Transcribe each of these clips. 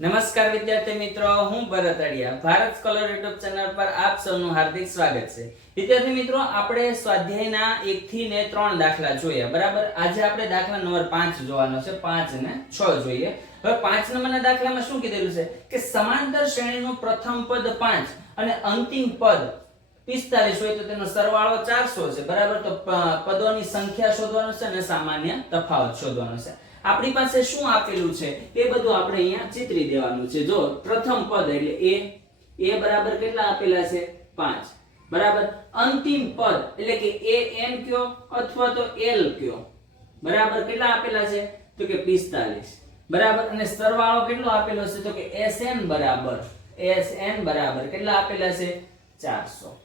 નમસ્કાર વિદ્યાર્થી મિત્રો, હું Bharat Adiya. Bharat scholar YouTube channel પર આપ સૌનું હાર્દિક સ્વાગત છે. વિદ્યાર્થી મિત્રો, આપણે સ્વાધ્યાયના 1 થી ને 3 દાખલા જોયા, બરાબર? આજે આપણે દાખલા નંબર 5 જોવાનો છે 5 ને 6 જોઈએ. હવે 5 નંબરના દાખલામાં શું કીધેલું છે? કે સમાંતર શ્રેણીનું પ્રથમ પદ 5 અને અંતિમ પદ 45 હોય તો તેનો સરવાળો 400 છે, બરાબર? તો પદોની સંખ્યા શોધવાનો છે અને સામાન્ય તફાવત શોધવાનો છે. આપણી પાસે શું આપેલું છે? એ બધું આપણે અહીંયા ચિતરી દેવાનું છે. જો પ્રથમ પદ એટલે a a બરાબર કેટલા આપેલા છે? 5 બરાબર? અંતિમ પદ એટલે કે a n કયો અથવા તો l કયો? બરાબર કેટલા આપેલા છે? તો કે 45 બરાબર? અને સરવાળો કેટલો આપેલો છે? તો કે sn બરાબર. sn બરાબર. કેટલા આપેલા છે? 400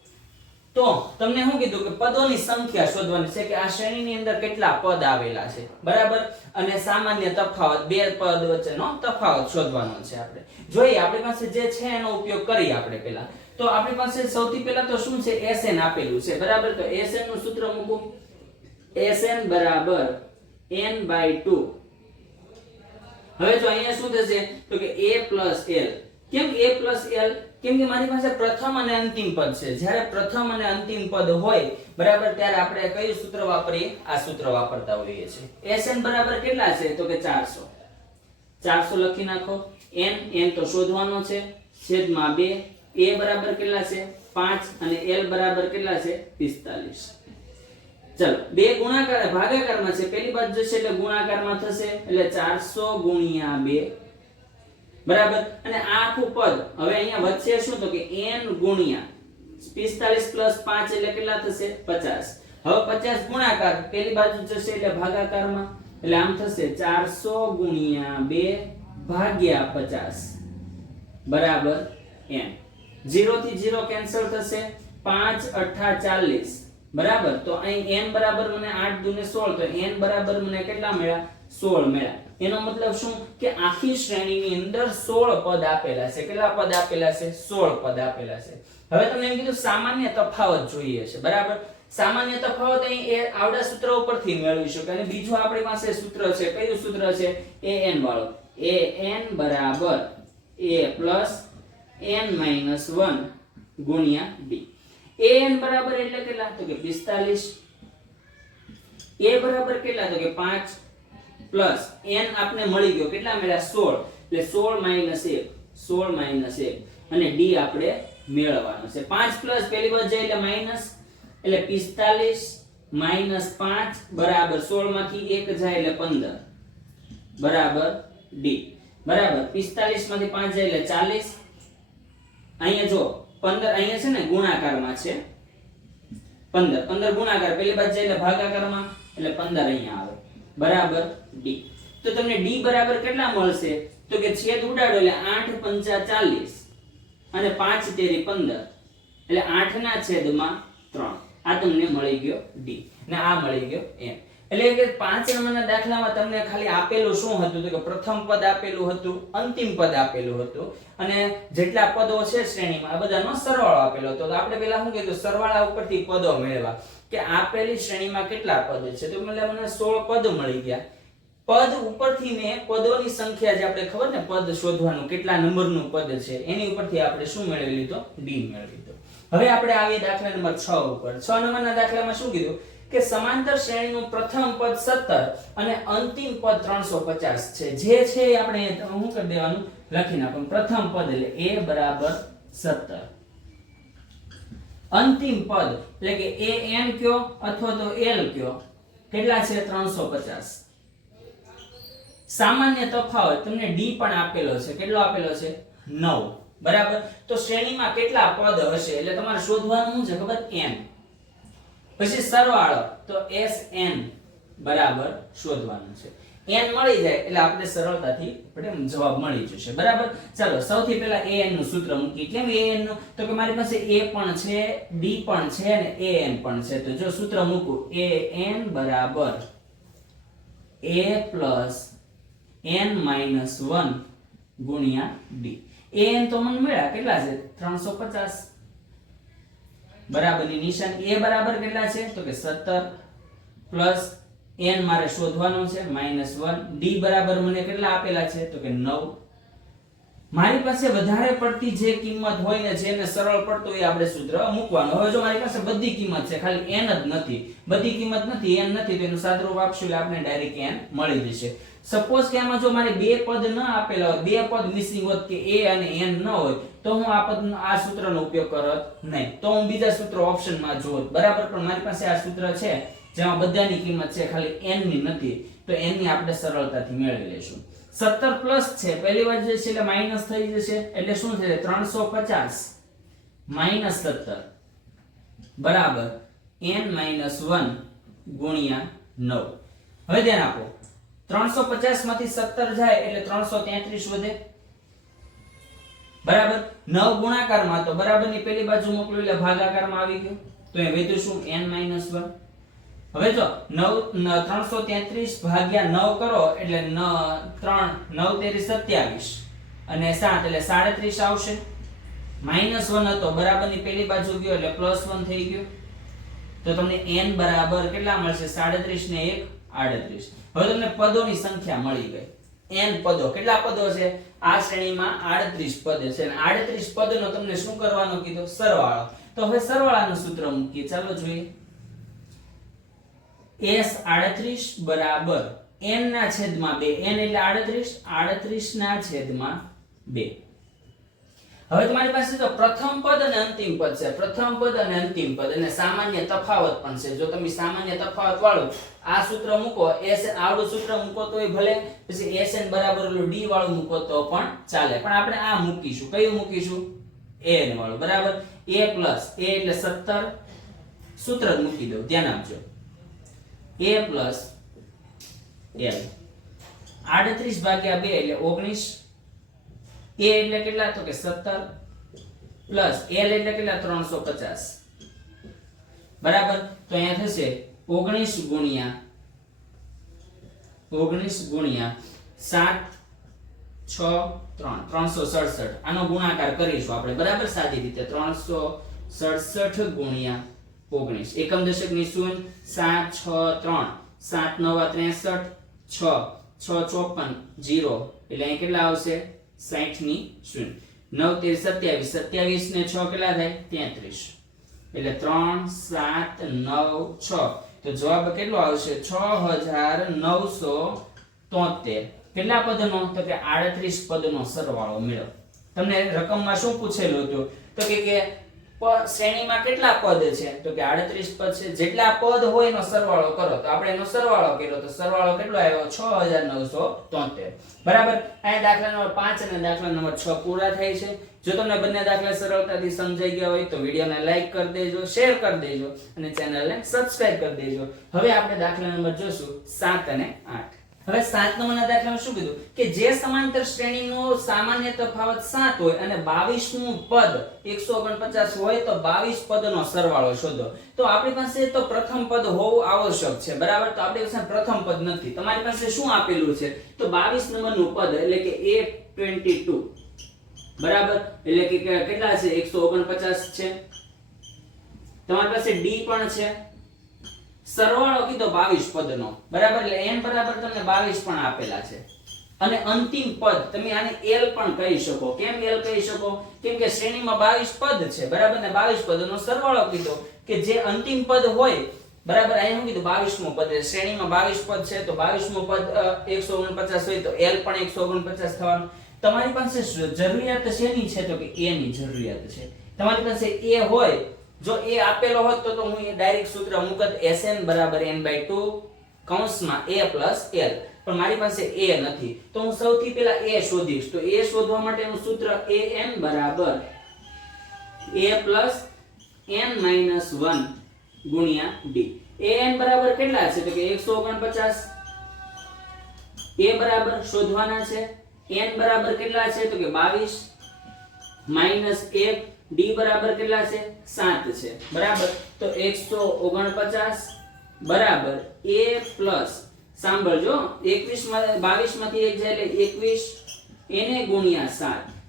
તો તમને શું કીધું કે પદોની સંખ્યા શોધવાની છે કે આ શ્રેણીની અંદર કેટલા પદ આવેલા છે? બરાબર? અને સામાન્ય તફાવત, બે પદ વચ્ચેનો તફાવત શોધવાનો છે આપણે. જોઈએ, આપણી પાસે જે છે એનો ઉપયોગ કરી આપણે પહેલા. તો આપણી પાસે સૌથી પહેલા તો શું છે? SN આપેલું છે. બરાબર? તો SN નું સૂત્ર મૂકું. SN બરાબર n બાય 2 હવે જો અહીંયા શું થશે? તો કે a l. કેમ a l? કેમ કે મારી પાસે પ્રથમ અને અંતિમ પદ છે. જ્યારે પ્રથમ અને અંતિમ પદ હોય, બરાબર, ત્યારે આપણે કયું સૂત્ર વાપરીએ? આ સૂત્ર વાપરતા હોઈએ છીએ. Sn બરાબર કેટલા છે? તો કે 400 400 લખી નાખો. N n તો શોધવાનો છે. છેદમાં 2 a બરાબર કેટલા છે? 5 અને l બરાબર કેટલા છે? 45 ચલો, બે ગુણાકાર ભાગાકારમાં છે. પહેલી બાજુ જશે એટલે ગુણાકારમાં થશે. એટલે 400 ગુણ્યા 2 બરાબર? અને આ આખું પદ હવે અહીંયા વચ્ચે શું? તો કે n ગુણ્યા 45 5 એટલે કેટલા થશે? 50 હવે 50 ગુણાકાર પેલી બાજુ જશે એટલે ભાગાકારમાં? એટલે આમ થશે 400 ગુણ્યા 2 ભાગ્યા 50 બરાબર? n 0 થી 0 કેન્સલ થશે 5 અઠ્ઠા 40 બરાબર? તો અહીં n બરાબર મને 8 દુને 16 તો n બરાબર મને કેટલા મળ્યા? 16 મળ્યા. એનો મતલબ શું? કે આખી શ્રેણીની અંદર 16 પદ આપેલા છે. કેટલા પદ આપેલા છે? 16 પદ આપેલા છે. હવે તમને એમ કીધું સામાન્ય તફાવત જોઈએ છે. બરાબર? સામાન્ય તફાવત અહીં એ આવડા સૂત્ર ઉપરથી મેળવી શકાય. અને બીજું આપણી પાસે સૂત્ર છે. કયું સૂત્ર છે? an વાળો. an બરાબર a n માઇનસ 1 ગુણ્યા d an બરાબર એટલે કેટલા? તો કે 45 a બરાબર કેટલા? તો કે 5 પ્લસ n આપને મળી ગયો. કેટલા મળ્યા? 16 એટલે 16 માઇનસ 1 16 માઇનસ 1 અને d આપણે મેળવવાનો છે. 5 પ્લસ પહેલી બાજુ જાય એટલે માઇનસ એટલે 45 માઇનસ 5 બરાબર 16 માંથી 1 જાય એટલે 15 બરાબર d બરાબર. 45 માંથી 5 જાય એટલે 40 અહીંયા જો 15 અહીંયા છે ને ગુણાકારમાં છે. 15 15 ગુણાકાર પહેલી બાજુ જાય એટલે ભાગાકારમાં એટલે 15 અહીંયા આવે. બરાબર? ડી તો તમને ડી બરાબર કેટલા મળશે? તો કે છેદ ઉડાડો એટલે આઠ પંચા 40 અને પાંચ તેરી 15 એટલે આઠ ના છેદમાં ત્રણ. આ તમને મળી ગયો ડી ને આ મળી ગયો m એટલે કે પાંચ નંબરના દાખલામાં તમને ખાલી આપેલું શું હતું? તો કે પ્રથમ પદ આપેલું હતું, અંતિમ પદ આપેલું હતું, અને જેટલા પદો છે શ્રેણીમાં, આ બધાનો સરવાળો આપેલો હતો. તો આપણે પહેલા શું કીધું? સરવાળા ઉપરથી પદો મેળવવા કે આપેલી શ્રેણીમાં કેટલા પદ છે? તો મતલબ મને 16 પદ મળી ગયા. પદ ઉપરથી મેં પદોની સંખ્યા જે આપણે ખબર ને, પદ શોધવાનું, કેટલા નંબરનું પદ છે, એની ઉપરથી આપણે શું મેળવી લીધો? ડી મેળવી લીધો. હવે આપણે આવીએ દાખલા નંબર 6 ઉપર. 6 નંબરના દાખલામાં શું કીધું? કે સમાંતર શ્રેણીનું પ્રથમ પદ 17 અને અંતિમ પદ 350 છે. જે છે એ આપણે શું કરી દેવાનું? લખી નાખવાનું. પ્રથમ પદ એટલે a બરાબર 17 અંતિમ પદ એટલે કે a n કયો અથવા તો l કયો? કેટલા છે? 350 સામાન્ય તફાવત તમને d પણ આપેલો છે. કેટલો આપેલો છે? 9 બરાબર? તો શ્રેણીમાં કેટલા પદ હશે? એટલે તમારે શોધવાનું શું છે ખબર? n પછી સરવાળો તો sn બરાબર શોધવાનું છે. N મળી જાય એટલે આપણે સરળતાથી આપણે જવાબ મળી જશે. બરાબર? ચાલો, સૌથી પહેલા an નું સૂત્ર મૂકી કેમ an નું? તો કે મારી પાસે a પણ છે, b પણ છે અને an પણ છે. તો જો સૂત્ર મૂકું an બરાબર a પ્લસ n માઇનસ 1 ગુણ્યા d. An તો મને મળ્યા કેટલા છે? 350 બરાબરની નિશાન a બરાબર કેટલા છે? તો કે 17 પ્લસ n મારે શોધવાનો છે -1 d બરાબર મને કેટલા આપેલા છે? તો કે 9 મારી પાસે વધારે પડતી જે કિંમત હોય ને જેને સરળ પડતો એ આપણે સૂત્ર મૂકવાનું. હવે જો મારી પાસે બધી કિંમત છે, ખાલી n જ નથી. બધી કિંમત નથી n નથી, તો એનું સાદરૂપ આપશું એટલે આપણે ડાયરેક્ટ n મળી જશે. સપોઝ કે આમાં જો મારે બે પદ ન આપેલા હોય, બે પદ મિસિંગ હોત કે a અને n ન હોય, તો હું આ પદ, આ સૂત્રનો ઉપયોગ કરત નહીં. તો હું બીજા સૂત્ર ઓપ્શનમાં જોત. બરાબર? પણ મારી પાસે આ સૂત્ર છે, જેમાં બધાની કિંમત છે ખાલી n ની નથી. તો n ની આપણે સરળતાથી મેળવી લઈશું. 17 પ્લસ છે. પહેલી વાર જે છે એટલે માઇનસ થઈ જશે. એટલે શું થશે? 350 માઇનસ 17 બરાબર? N માઇનસ 1 ગુણ્યા 9 હવે ધ્યાન આપો. 350 માંથી 17 જાય એટલે 333 વધે. બરાબર? 9 ગુણાકારમાં તો બરાબરની પેલી બાજુ મોકલ્યું એટલે ભાગાકારમાં આવી ગયું. તો એ વધ્યું n 1 હવે જો 9 333 ભાગ્યા 9 કરો એટલે 3 9 તેરી 27 અને 7 એટલે 37 આવશે. માઇનસ 1 હતો, બરાબરની પેલી બાજુ ગયો એટલે પ્લસ 1 થઈ ગયો. તો તમને n બરાબર કેટલા મળશે? 37 ને 1 38 હવે તમને પદોની સંખ્યા મળી ગઈ. N પદો. કેટલા પદો છે? આ શ્રેણીમાં 38 પદ છે. અને 38 પદનો તમને શું કરવાનું કીધું? સરવાળો. તો હવે સરવાળાનું સૂત્ર મૂકીએ. ચાલો જોઈએ. S 38 બરાબર n ના છેદમાં 2 n એટલે 38 38 ના છેદમાં 2 હવે તમારી પાસે તો પ્રથમ પદ અને અંતિમ પદ છે. પ્રથમ પદ અને અંતિમ પદ. અને સામાન્ય તફાવત પણ છે. જો તમે સામાન્ય તફાવત વાળું, આ સૂત્ર મૂકો sn આવડું સૂત્ર મૂકો તોય ભલે. પછી sn બરાબર ઓલું d વાળું મૂકો તો પણ ચાલે. પણ આપણે આ મૂકીશું. કયું મૂકીશું? An વાળું. બરાબર? A પ્લસ a એટલે 17 સૂત્ર જ મૂકી દઉં. ધ્યાન આપજો. A plus l. 38 ભાગ્યા 2 એટલે 19 a એટલે કેટલા તો કે 17 પ્લસ એલ એટલે કેટલા? 350 બરાબર? તો અહીંયા થશે 19 ગુણ્યા 19 ગુણ્યા 7 6 3 367 આનો ગુણાકાર કરીશું આપણે. બરાબર? સાદી રીતે. 367 ગુણ્યા 19 એકમ દશકની શૂન્ય 7 6 3 7 9 63 6 6 54 0 એટલે અહીં કેટલા આવશે? 60 ની શૂન્ય નવ તેર 27 27 ને છ કેટલા થાય? 33 એટલે 3 7 9 6 તો જવાબ કેટલો આવશે? 6973 કેટલા પદનો? તો કે 38 પદનો સરવાળો મેળવો. તમને રકમમાં શું પૂછેલું હતું? તો કે શ્રેણીમાં કેટલા પદ છે? તો કે 38 પદ છે. જેટલા પદ હોય એનો સરવાળો કરો. તો આપણે એનો સરવાળો કર્યો. તો સરવાળો કેટલો આવ્યો? 6973 બરાબર? આ દાખલા નંબર 5 અને દાખલા નંબર 6 પૂરા થાય છે. જો તમને બંને દાખલા સરળતાથી સમજાઈ ગયા હોય તો વિડીયોને લાઈક કરી દેજો, શેર કરી દેજો અને ચેનલને સબસ્ક્રાઇબ કરી દેજો. હવે આપણે દાખલા નંબર જોશું 7 અને 8 હવે સાત નંબરના દાખલામાં શું કીધું? કે જે સમાંતર શ્રેણીનો સામાન્ય તફાવત 7 હોય અને 22 નું પદ 149 હોય તો 22 પદનો સરવાળો શોધો. તો આપણી પાસે તો પ્રથમ પદ હોવું આવશ્યક છે, બરાબર? તો આપણી પાસે પ્રથમ પદ નથી. તમારી પાસે શું આપેલું છે? તો 22 નંબરનું પદ એટલે કે A22 બરાબર? એટલે કે કેટલા છે? 149 છે. તમારી પાસે D પણ છે. સરવાળો કીધો 22 પદનો. બરાબર? એટલે n બરાબર તમને 22 પણ આપેલા છે. અને અંતિમ પદ તમે આને l પણ કહી શકો. કેમ l કહી શકો? કેમ કે શ્રેણીમાં 22 પદ છે. બરાબર? ને 22 પદનો સરવાળો કીધો કે જે અંતિમ પદ હોય બરાબર? અહીં શું કીધું? 22મો પદ. છે. શ્રેણીમાં 22 પદ છે તો 22મો પદ અ, 149 હોય તો l પણ 149 થવાનું. તમારી પાસે જરૂરિયાત શેની છે? તો કે a ની જરૂરિયાત છે. તમારી પાસે a હોય જો એ આપેલો હોત તો હું એ ડાયરેક્ટ સૂત્ર મુકત sn n 2 કૌંસમાં a l. પણ મારી પાસે a નથી. તો હું સૌથી પહેલા a શોધીશ. તો a શોધવા માટેનું સૂત્ર an બરાબર a n minus 1 ગુણ્યા d. An બરાબર કેટલા છે? તો કે 149 a બરાબર શોધવાના છે. N બરાબર કેટલા છે? તો કે 22 માઇનસ એક ડી બરાબર કેટલા છે? 7 છે. બરાબર? તો 149 બરાબર a પ્લસ સાંભળજો 21 માં 22 માંથી એક જાય એટલે 21 એને ગુણ્યા 7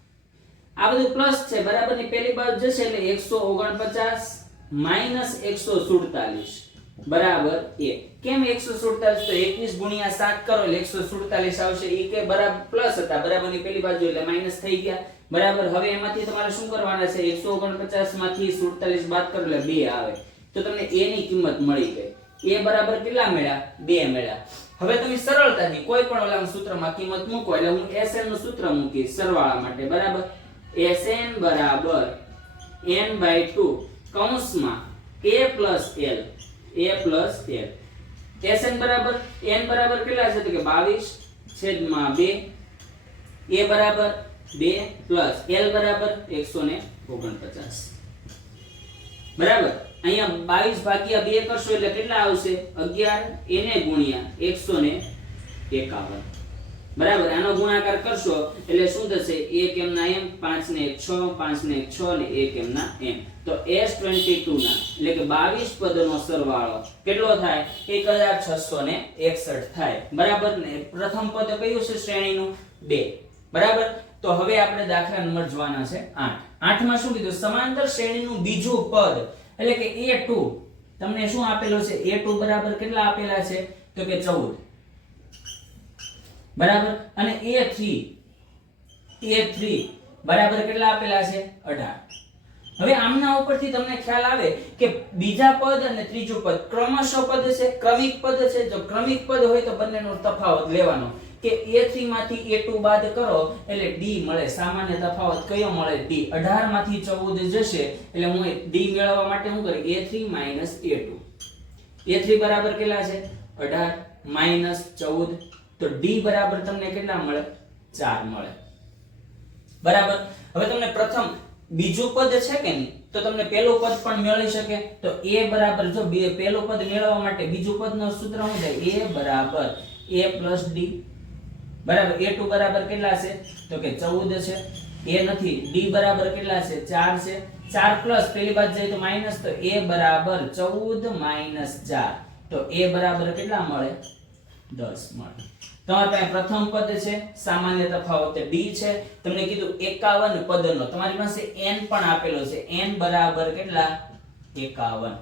આ બધું પ્લસ છે, બરાબર? ની પહેલી બાજુ જશે એટલે 149 માઇનસ 147 બરાબર એક કેમ એકસો સુડતાલીસ? તો એકવીસ ગુણ્યા સાત કરો એટલે એકસો સુડતાલીસ આવશે. એ કે બરાબર પ્લસ હતા. બરાબરની બાજુ એટલે માઇનસ થઈ ગયા. બરાબર, હવે એમાંથી તમારે શું કરવાના છે? એકસો ઓગણપચાસમાંથી સુડતાલીસ બાદ કરો એટલે બે આવે. તો તમને a ની કિંમત મળી ગઈ. A બરાબર કેટલા મળ્યા? બે મળ્યા. હવે તમે સરળતાથી કોઈ પણ ઓલા સૂત્રમાં કિંમત મૂકો એટલે હું sn નું સૂત્ર મૂકીશ સરવાળા માટે. બરાબર? Sn બરાબર n બાય ટુ કૌંસમાં a l. a plus l. Sn બરાબર, n બરાબર કેટલા છે તો કે 22 છેદમાં 2 a બરાબર 2 પ્લસ l બરાબર 149 બરાબર? અહીંયા 22 ભાગ્યા 2 કરશો એટલે કેટલા આવશે? 11 એને ગુણ્યા 151 બરાબર, આનો ગુણાકાર કરશો એટલે શું થશે? એક એમના એમ, પાંચ ને 1 6 5 ને 1 6 ને 1 એમ. ના એમ તો S22 ના, એટલે કે 22 પદનો સરવાળો કેટલો થાય? 1661 થાય. બરાબર ને? પ્રથમ પદ કયું છે શ્રેણીનું? બે. બરાબર? તો હવે આપણે દાખલા નંબર જોવાના છે આઠ. આઠમાં શું કીધું? સમાંતર શ્રેણીનું બીજું પદ, એટલે કે એ ટુ. તમને શું આપેલું છે? A2 બરાબર કેટલા આપેલા છે? તો કે 14 બરાબર? અને A3 A3 બરાબર કેટલા આપેલા છે? 18 હવે આમના ઉપરથી તમને ખ્યાલ આવે કે બીજા પદ અને ત્રીજું પદ ક્રમશઃ પદ છે, ક્રમિક પદ છે. જો ક્રમિક પદ હોય તો બંનેનો તફાવત લેવાનો. કે A3 માંથી A2 બાદ કરો, એટલે D મળે. સામાન્ય તફાવત કયો મળે? D. 18 માંથી 14 જશે, એટલે હું D મેળવવા માટે શું કરી? A3 A2 A3 બરાબર કેટલા છે? 18 માઇનસ 14 તો ડી બરાબર તમને કેટલા મળે? ચાર મળે. બરાબર? હવે તમને પ્રથમ બીજું પદ છે કે નહીં? તો તમને પહેલું પદ પણ મેળવી શકે. તો a બરાબર, જો બે પદ મેળવવા માટે બીજું પદનું સૂત્ર શું થાય? A બરાબર. A d. બરાબર? A2 બરાબર કેટલા છે? તો કે 14 છે. A નથી. D બરાબર કેટલા છે? 4 છે. 4 પ્લસ પેલી બાજુ જાય તો માઇનસ તો a બરાબર 14 માઇનસ 4 તો a બરાબર કેટલા મળે? 10 મળે. તમારી પાસે પ્રથમ પદ છે, સામાન્ય તફાવત d છે. તમને કીધું 51 પદનો. તમારી પાસે n પણ આપેલો છે. N બરાબર કેટલા? 51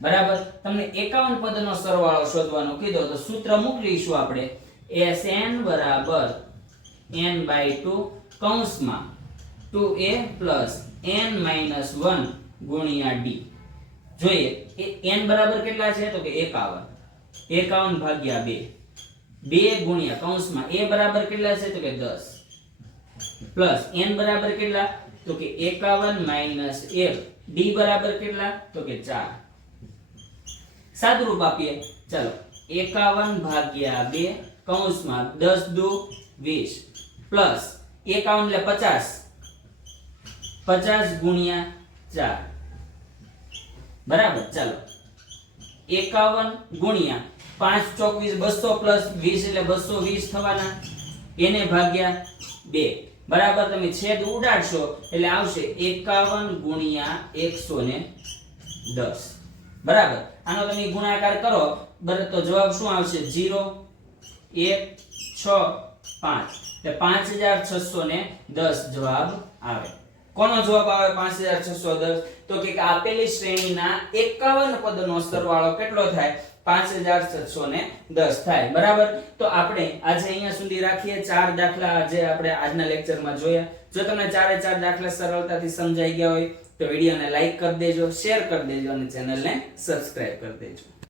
બરાબર? તમને 51 પદનો સરવાળો શોધવાનો કીધો, તો સૂત્ર મૂકીશું આપણે. Sn બરાબર n બાય 2 કૌંસમાં 2a પ્લસ n માઇનસ 1 ગુણ્યા d. જોઈએ, એ n બરાબર કેટલા છે? તો કે 51 51 ભાગ્યા 2 2 ગુણ્યા કૌંસમાં એ બરાબર કેટલા છે તો કે દસ. પ્લસ એન બરાબર કેટલા? તો કે એકાવન માઇનસ એક. ડી બરાબર કેટલા? તો કે ચાર. સાદુરૂપ આપીએ. ચાલો. 51 ભાગ્યા બે કૌંસમાં દસ દુ વીસ. પ્લસ 51 એટલે 50 50 ગુણ્યા ચાર. બરાબર. ચાલો. 51 ગુણ્યા 5 ચોક 20 200 પ્લસ વીસ એટલે 220 થવાના. એને ભાગ્યા બે. બરાબર, તમે છેદ ઉડાડશો એટલે આવશે 51 ગુણ્યા 110 બરાબર? આનો તમે ગુણાકાર કરો. બરાબર, તો જવાબ શું આવશે? 0 1 6 5 એટલે 5610 જવાબ આવે. કોનો જવાબ આવે? 5610 તો કે આપેલી શ્રેણીના 51 પદનો સરવાળો કેટલો થાય? 5710 થાય. બરાબર? તો આપણે આજે અહીંયા સુધી રાખીએ. ચાર દાખલા આજે આપણે આજના લેક્ચરમાં જોયા. જો તમને ચારે ચાર દાખલા સરળતાથી સમજાઈ ગયા હોય, તો વિડીયોને લાઈક કરી દેજો, શેર કરી દેજો અને ચેનલને સબસ્ક્રાઇબ કરી દેજો.